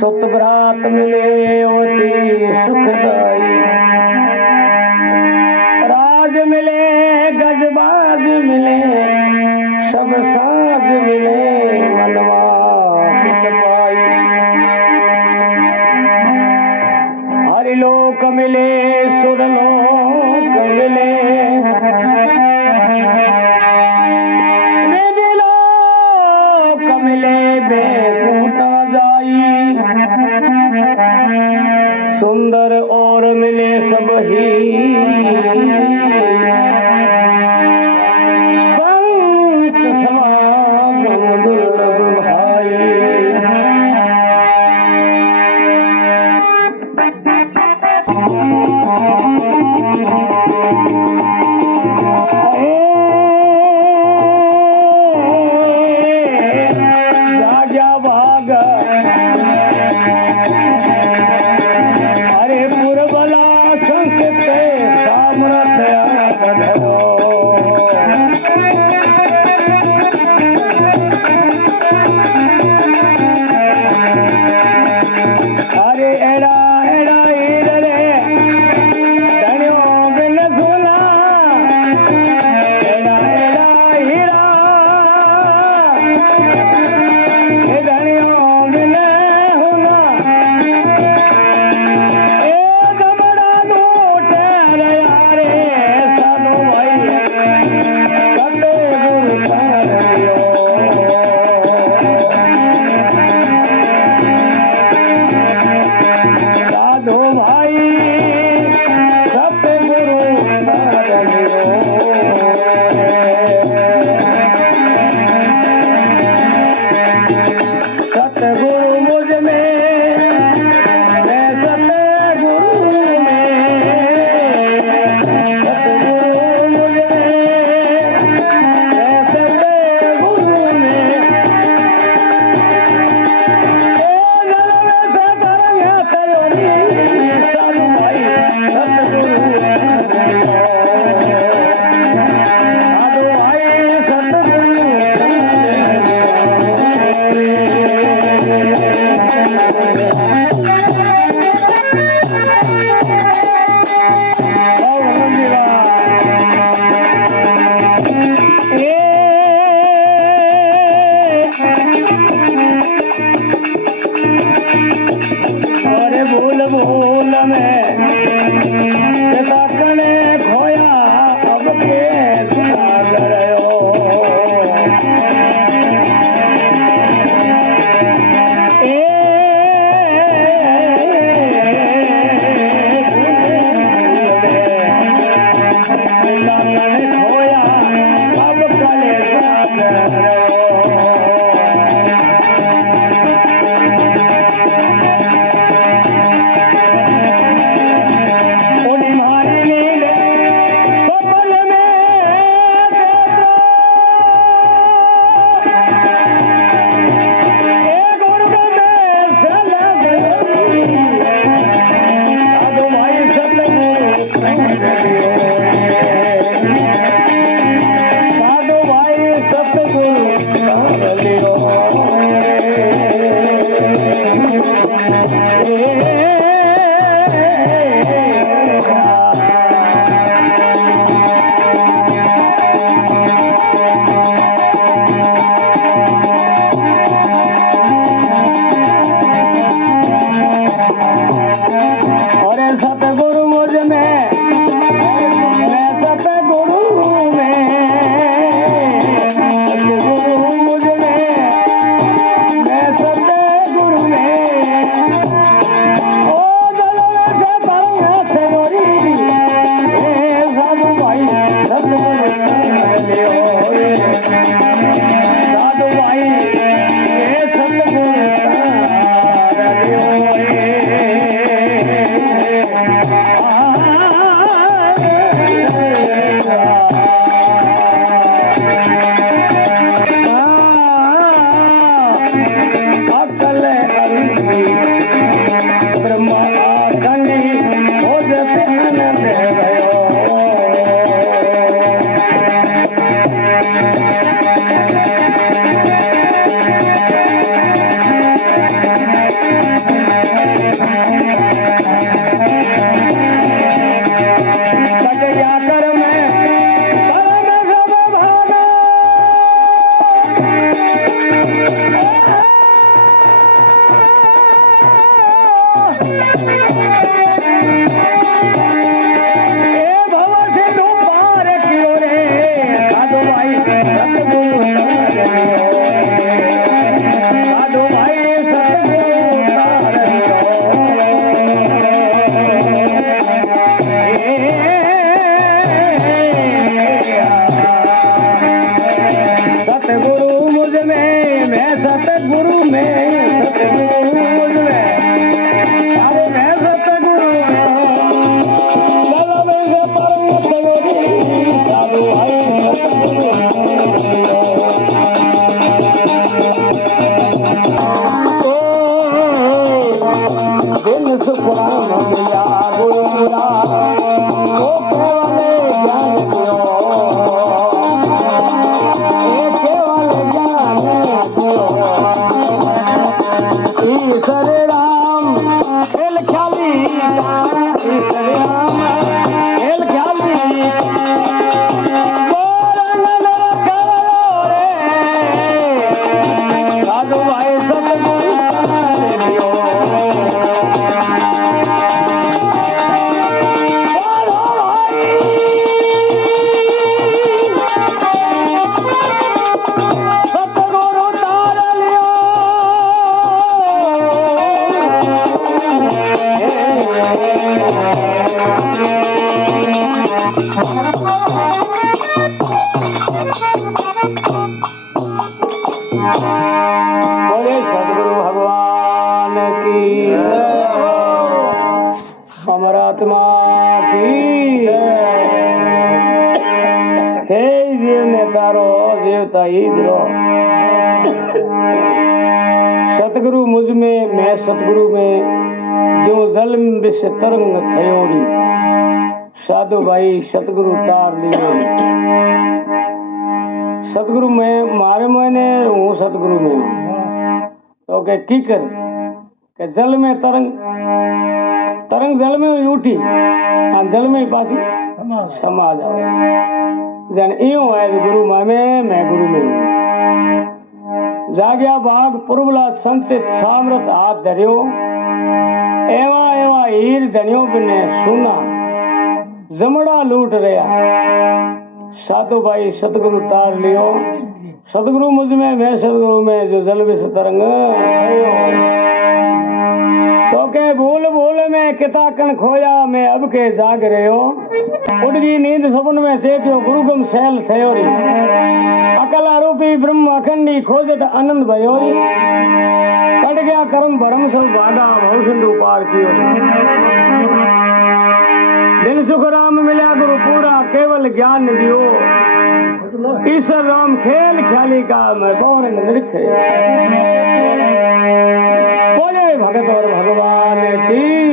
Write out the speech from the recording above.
सुत भ्रात मिले अति सुखदाई, राज मिले गजबाज मिले, सब साज मिले मनवा सुत पाई। हरिलोक मिले सुरलोक मिले, वेदलोक मिले बेकूटा जाई। सुंदर और मिले सब ही, संत समागम दुर्लभ भाई। बोले सदगुरु भगवान की, अमरात्मा की। हे जीव ने तारो देवता ही दिलो। सतगुरु मुझ में, मैं सतगुरु में, जो जल विष तरंग थयोरी, साधु भाई सतगुरु तार लियो। सतगुरु में मारे मैंने हूँ सतगुरु में तो के की कर के जल में तरंग तरंग जल में उठी और जल में पासी समा जाओ। जन इयो है गुरु में मैं गुरु में जाग्या बाग पुरबला संत सामरत हाथ धरियो एवा एवा हीर धनियो बने सुना जमड़ा लूट रहा। साधु भाई सतगुरु तार लियो। सतगुरु मुझ में मैं सतगुरु में, जो जल विष तरंग तो के भूल भूल में किता कण खोया मैं अब के जाग रहे हो। उठ गई नींद सपन में सेठियो गुरुगम सैल थयोरी। अकल आरोपी ब्रह्म अखंडी खोजत आनंद भयोरी। कट गया कर्म भरम सब बाधा भव सिंधु पार कियो। दिन सुख राम मिला गुरु पूरा केवल ज्ञान दियो। ईश्वर राम खेल ख्याली का मैं कौन नृत्य। बोले भगत और भगवान की।